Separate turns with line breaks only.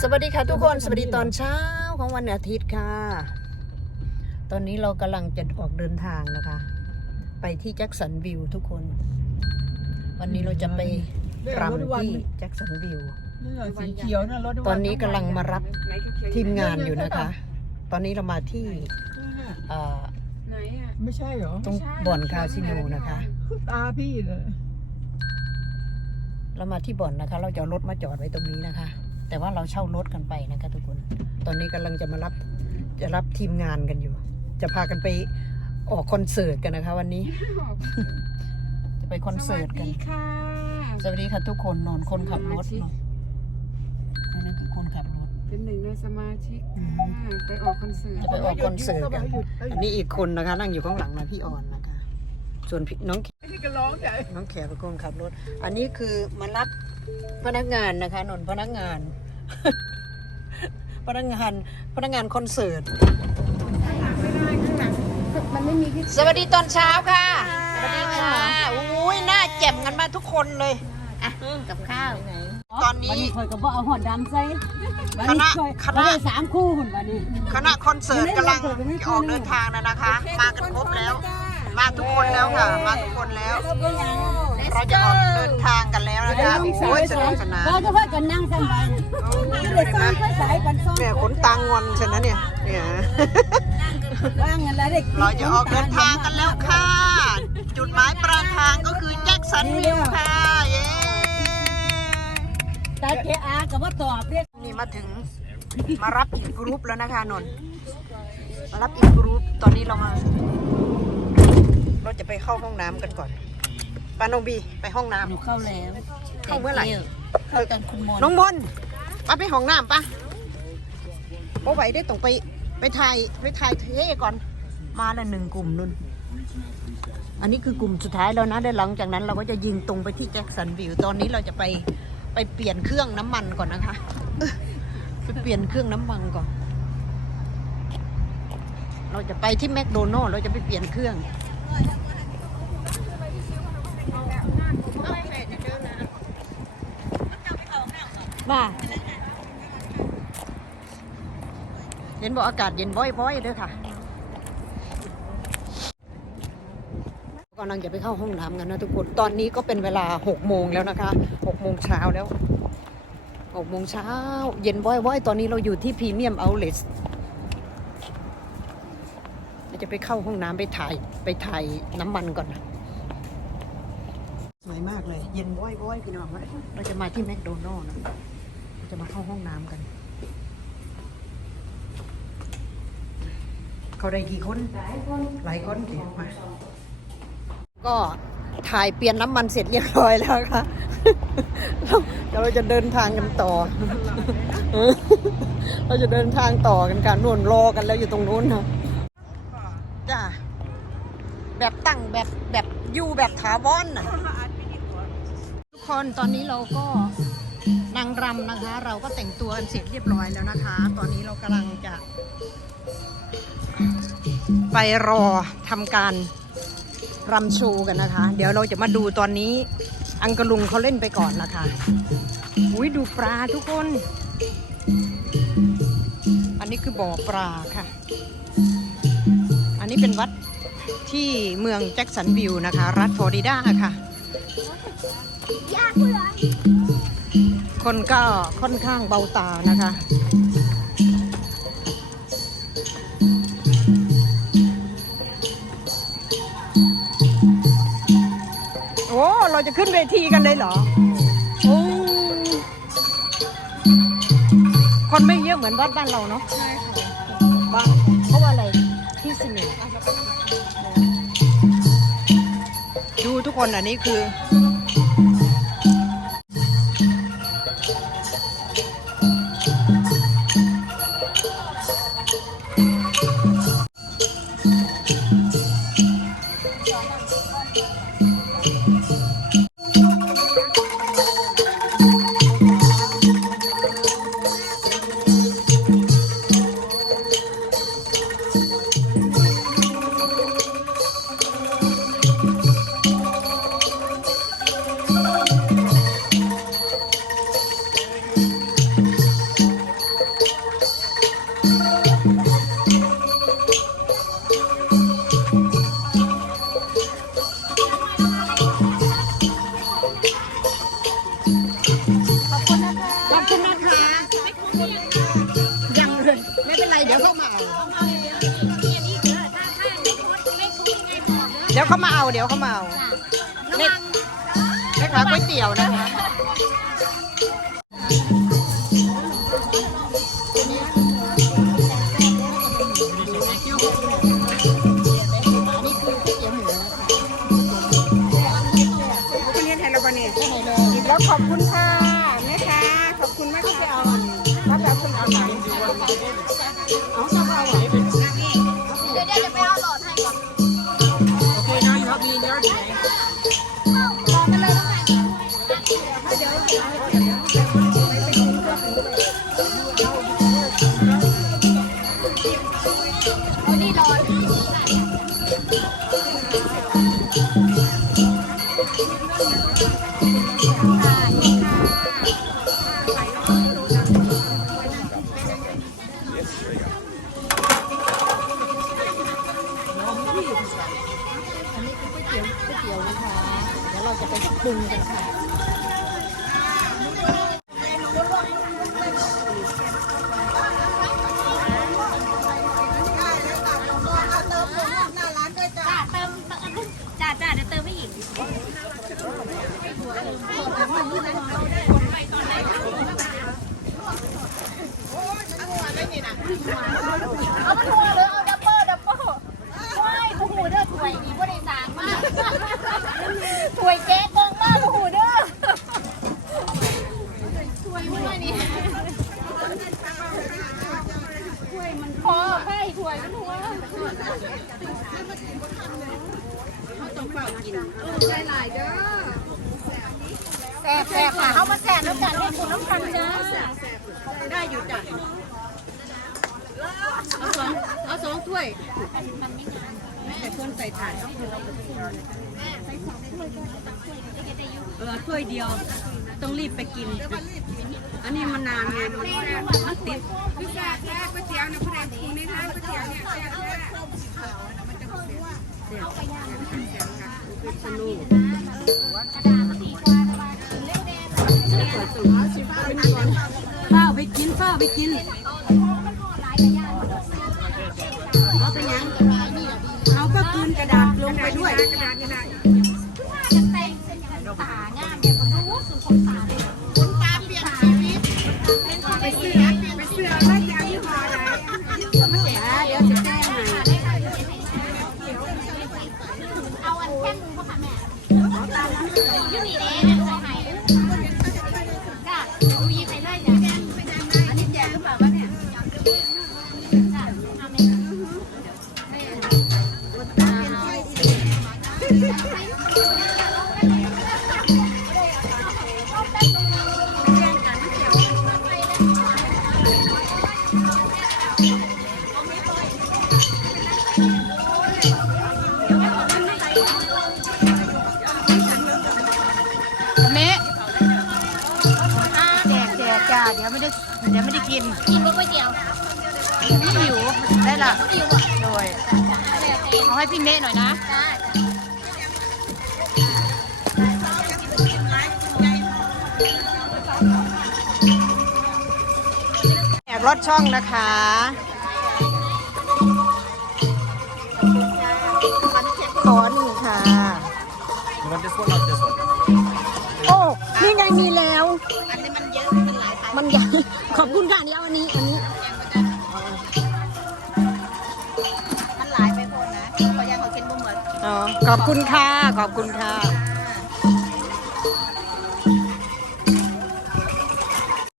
สวัสดีค่ะทุกคนสวัสดีตอนเช้าของวันอาทิตย์ค่ะ ตอนนี้เรากำลังจะออกเดินทางนะคะ ไปที่แจ็คสันวิวทุกคน วันนี้เราจะไปรำที่แจ็คสันวิว
นี่เหรอสีเขียวนะรถ
ตอนนี้กำลังมารับทีมงานอยู่นะคะ ตอนนี้เรามาที่เอ่อ
ไหนอะ
ไม่ใช่เหรอ
ตรงบ่อนคาสิโนนะคะ
ตาพี่เลย
เรามาที่บ่อนนะคะ เราจะเอารถมาจอดไว้ตรงนี้นะคะ แต่ว่าเราเช่ารถกันไปนะคะทุกคน ตอนนี้กำลังจะมารับจะรับทีมงานกันอยู่ จะพากันไปออกคอนเสิร์ตกันนะคะ วันนี้ จะไปคอนเสิร์ตกัน
สวัสดีค่ะ
สวัสดีค่ะทุกคนนอนคนขับรถเนาะอันนั่นคือคนขับรถ
เป็นหนึ่งในสมาชิก
อืม
ค่ะไปออกคอนเสิร์ต
จะไปออกคอนเสิร์ตกัน
หยุด
อันนี้อีกคนนะคะ นั่งอยู่ข้างหลังนะพี่ออนนะคะ ส่วนพี่น้อง
นี่ก็ร้องใหญ่
น้องแขกเป็นคนขับรถ อันนี้คือมารับพนักงานนะคะนนท์พนักงาน พนักงานพนักงานคอนเสิร์ต
มันไม่มีที่
สวัสดีตอนเช้าค่ะ สวัสดีค่ะอุ้ยหน้าแจ่มกันมาทุกคนเลย
กับข้าว
ตอนนี้
คอยก็บ่เอาหอดดำใส่
คณะคณะ
วันนี้สามคู่หุ่นวันนี้
คณะคอนเสิร์ตกำลังจะออกเดินทางนะนะคะ มากันครบแล้ว มาทุกคนแล้วค่ะ มาทุกคนแล้ว เราจะออกเดินทางกันแล้วนะคะโอ้ยสนุกสนาน
เราจะว่ากันนั่งสั่นไป
โอ้ย
ไม่
เห็
ได้
น
ส
ไหม
ร้างค่อยสายกันซ่อง
เนี่ยขนตางอนฉันนะเนี่ยเนี่ย
ว่างเงินแล้วเด็ก
เราจะออกเดินทางกันแล้วค่ะ จุดหมายปลายทางก็คือแจ็คสันวิวค่ะเย้
แต่เคอากับว่าตอบเรียก
นี่มาถึงมารับอีกกรุ๊ปแล้วนะคะนนท์มารับอีกกรุ๊ปตอนนี้เรามา เราจะไปเข้าห้องน้ำกันก่อนปานงบีไปห้องน้ำ
หนูเข้าแล้ว
เข้าเมื่อไหร่
เข้ากันคุณมน
น้องมนต์ป้าไปห้องน้ำปะโอ้ไหวได้ต้องไปไปถ่ายไปถ่ายเทก่อน มาละหนึ่งกลุ่มนุ่น อันนี้คือกลุ่มสุดท้ายแล้วนะเดี๋ยวหลังจากนั้นเราก็จะยิงตรงไปที่แจ็คสันวิวตอนนี้เราจะไปไปเปลี่ยนเครื่องน้ำมันก่อนนะคะเอ้อไปเปลี่ยนเครื่องน้ำมันก่อน เราจะไปที่แมคโดนัลล์เราจะไปเปลี่ยนเครื่อง
ว่า
เห็นบอกอากาศเย็นบ่อยๆเด้วยค่ะกำลังจะไปเข้าห้องน้ำกันนะทุกคน ตอนนี้ก็เป็นเวลาหกโมงแล้วนะคะหกโมงเช้าแล้วหกโมงเช้า เย็นบ่อยๆ ตอนนี้เราอยู่ที่พรีเมียมเอาเลส จะไปเข้าห้องน้ำไปถ่ายไปถ่ายน้ำมันก่อนนะสวยมากเลย เย็นบ่อยๆพี่น้องเราจะมาที่แมคโดนัลล์นะเราจะมาเข้าห้องน้ำกัน เขาได้กี่คนหลายคนหลายคนสิมาก็ถ่ายเปลี่ยนน้ำมันเสร็จเรียบร้อยแล้วค่ะเดี๋ยวเราจะเดินทางกันต่อ เราจะเดินทางต่อกันค่ะนู่นรอกันแล้วอยู่ตรงนู้นนะจ้า แบบตั้งแบบแบบอยู่แบบถาวรน่ะทุกคนตอนนี้เราก็นางรำนะคะ เราก็แต่งตัวกันเสร็จเรียบร้อยแล้วนะคะ ตอนนี้เรากำลังจะ ไปรอทำการรำโชว์กันนะคะ เดี๋ยวเราจะมาดูตอนนี้ อังกะลุงเขาเล่นไปก่อนนะคะอุ้ยดูปลาทุกคน อันนี้คือบ่อปลาค่ะ อันนี้เป็นวัด ที่เมืองแจ็คสันวิวนะคะ รัฐฟลอริดาค่ะ คนก็ค่อนข้างเบาตานะคะโอ้เราจะขึ้นเวทีกันเลยเหรอ โอ้ คนไม่เยอะเหมือนวัดบ้านเราเนาะ
ใช่ค่ะ
บ้านเพราะว่าอะไร คนอันนี้คือ เดี๋ยวเขามาเอาเดี๋ยวเขามาเอาเล็กเล็กขาก๋วยเตี๋ยวนะคะ
คนนี้ไทยเราปะเนี่ย
แล้วขอบคุณค่ะ
Thank you.
แซ่บแซ่บค่ะเขามาแซ่บแล้วกันให้คุณน้ำกันจ้า
ได้อยู่จ้ะ
เอาสองเอาสองถ้วย
แต่คนใส่ถานต้องเออถ้วยเดียว ต้องรีบไปกิน อันนี้มันนานไงมันมันติด
พี่แซ่บแซ่บก๋วยเตี๋ยวนะผู้ใดกินไม่ได้ก๋วยเตี๋ยวเนี่ยแซ่บแซ่บ
เฝ้าไปกินเฝ้าไปกินเอาไปยังเอาก็คืนกระดาษลงไปด้วย
กระดาษกระดาษแต่งเป็นอย่าง ด้เดี๋
ยว
ไม่
ได้กิน
กินก๋วยเตี๋ยว
ไม่หิวได้ละ
หิวอะ
โดย
อะไรอะ
เอาให้พี่เมะหน่อยนะ
จ้า
แอบรถช่องนะคะขอหนึ่งค่ะ ขอบคุณค่ะนี่เอาอันนี้อันนี้
มันหลายไปหมดนะขอยังขอกินบุ้มเหมือน
อ๋อขอบคุณค่ะ ขอบคุณค่ะ